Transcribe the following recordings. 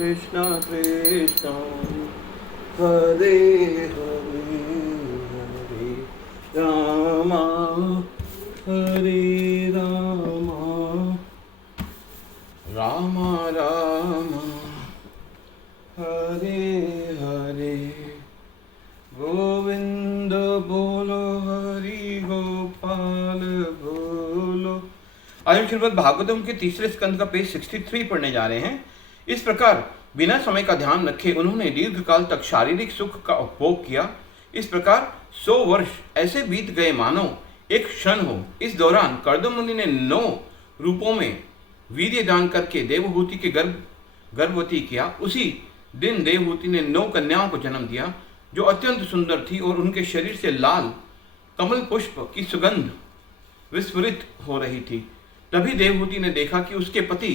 कृष्ण कृष्ण हरे हरे हरे राम हरे राम राम राम हरे हरे गोविंद बोलो हरि गोपाल बोलो। आज हम श्रीमद् भागवतम के तीसरे स्कंद का पेज 63 पढ़ने जा रहे हैं। इस प्रकार बिना समय का ध्यान रखे उन्होंने दीर्घ काल तक शारीरिक सुख का उपभोग किया। इस प्रकार 100 वर्ष ऐसे बीत गए मानो एक क्षण हो। इस दौरान कर्दम मुनि ने 9 रूपों में वीर्य दान करके देवहूति के गर्भवती किया। उसी दिन देवहूति ने 9 कन्याओं को जन्म दिया जो अत्यंत सुंदर थी और उनके शरीर से लाल कमल पुष्प की सुगंध विस्फुरित हो रही थी। तभी देवहूति ने देखा कि उसके पति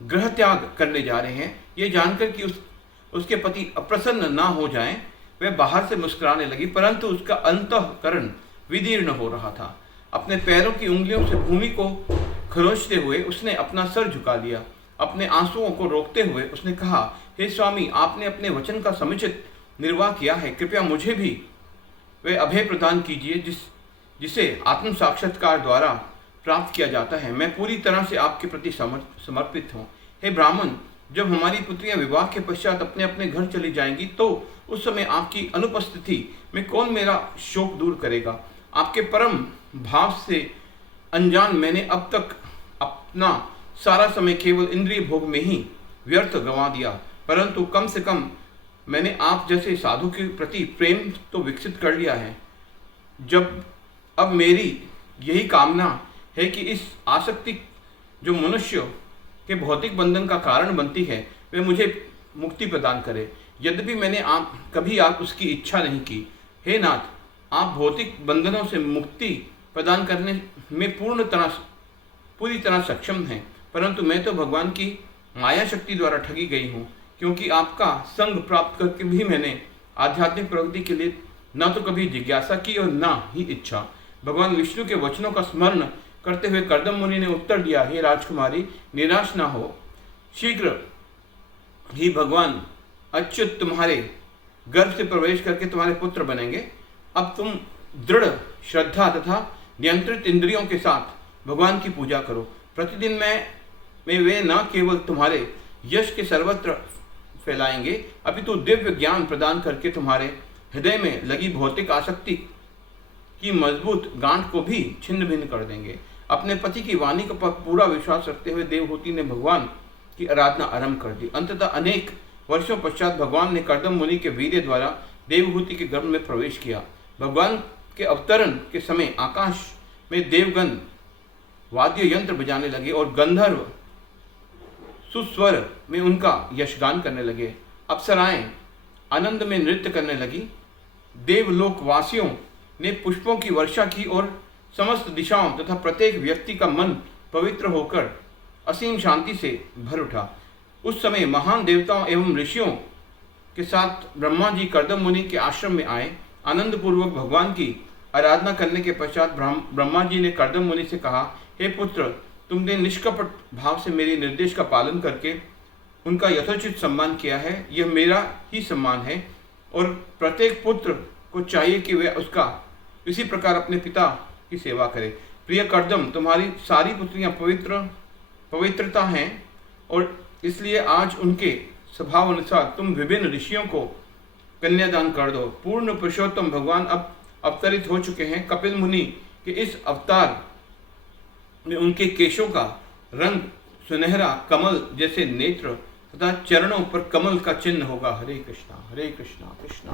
गृह त्याग करने जा रहे हैं। ये जानकर कि उसके पति अप्रसन्न ना हो जाएं, वह बाहर से मुस्कुराने लगी, परंतु उसका अंतःकरण विदीर्ण हो रहा था। अपने पैरों की उंगलियों से भूमि को खरोंचते हुए उसने अपना सर झुका लिया। अपने आंसुओं को रोकते हुए उसने कहा, हे स्वामी, आपने अपने वचन का समुचित निर्वाह किया है। कृपया मुझे भी वह अभय प्रदान कीजिए जिसे आत्म साक्षात्कार द्वारा प्राप्त किया जाता है। मैं पूरी तरह से आपके प्रति समर्पित हूँ। हे ब्राह्मण, जब हमारी पुत्रियां विवाह के पश्चात अपने अपने घर चली जाएंगी तो उस समय आपकी अनुपस्थिति में कौन मेरा शोक दूर करेगा। आपके परम भाव से अनजान मैंने अब तक अपना सारा समय केवल इंद्रिय भोग में ही व्यर्थ गंवा दिया, परंतु कम से कम मैंने आप जैसे साधु के प्रति प्रेम तो विकसित कर लिया है। जब अब मेरी यही कामना है कि इस आसक्ति जो मनुष्य के भौतिक बंधन का कारण बनती है वह मुझे मुक्ति प्रदान करे। यद्यपि मैंने कभी उसकी इच्छा नहीं की। हे नाथ, आप भौतिक बंधनों से मुक्ति प्रदान करने में पूरी तरह सक्षम हैं, परंतु मैं तो भगवान की माया शक्ति द्वारा ठगी गई हूँ, क्योंकि आपका संग प्राप्त करके भी मैंने आध्यात्मिक प्रगति के लिए न तो कभी जिज्ञासा की और न ही इच्छा। भगवान विष्णु के वचनों का स्मरण करते हुए कर्दम मुनि ने उत्तर दिया, हे राजकुमारी, निराश ना हो। शीघ्र ही भगवान अच्युत तुम्हारे गर्भ से प्रवेश करके तुम्हारे पुत्र बनेंगे। अब तुम दृढ़ श्रद्धा तथा नियंत्रित इंद्रियों के साथ भगवान की पूजा करो। प्रतिदिन में वे न केवल तुम्हारे यश के सर्वत्र फैलाएंगे, अपितु दिव्य ज्ञान प्रदान करके तुम्हारे हृदय में लगी भौतिक आसक्ति की मजबूत गांठ को भी छिन्न भिन्न कर देंगे। अपने पति की वाणी पर पूरा विश्वास रखते हुए देवहूति ने भगवान की आराधना आरंभ कर दी। अंततः अनेक वर्षों पश्चात भगवान ने कर्दम मुनि के वीर्य द्वारा देवहूति के गर्भ में प्रवेश किया। भगवान के अवतरण के समय आकाश में देवगण वाद्य यंत्र बजाने लगे और गंधर्व सुस्वर में उनका यशगान करने लगे। अप्सराएं आनंद में नृत्य करने लगी। देवलोक वासियों ने पुष्पों की वर्षा की और समस्त दिशाओं तथा प्रत्येक व्यक्ति का मन पवित्र होकर असीम शांति से भर उठा। उस समय महान देवताओं एवं ऋषियों के साथ ब्रह्मा जी कर्दम मुनि के आश्रम में आए। आनंद पूर्वक भगवान की आराधना करने के पश्चात ब्रह्मा जी ने कर्दम मुनि से कहा, हे पुत्र, तुमने निष्कपट भाव से मेरे निर्देश का पालन करके उनका यथोचित सम्मान किया है। यह मेरा ही सम्मान है और प्रत्येक पुत्र को चाहिए कि वह उसका इसी प्रकार अपने पिता की सेवा करे। प्रिय कर्दम, तुम्हारी सारी पुत्रियां पवित्रता हैं और इसलिए आज उनके स्वभाव अनुसार तुम विभिन्न ऋषियों को कन्यादान कर दो। पूर्ण पुरुषोत्तम भगवान अब अवतरित हो चुके हैं। कपिल मुनि के इस अवतार में उनके केशों का रंग सुनहरा कमल जैसे नेत्र तथा चरणों पर कमल का चिन्ह होगा। हरे कृष्णा कृष्णा।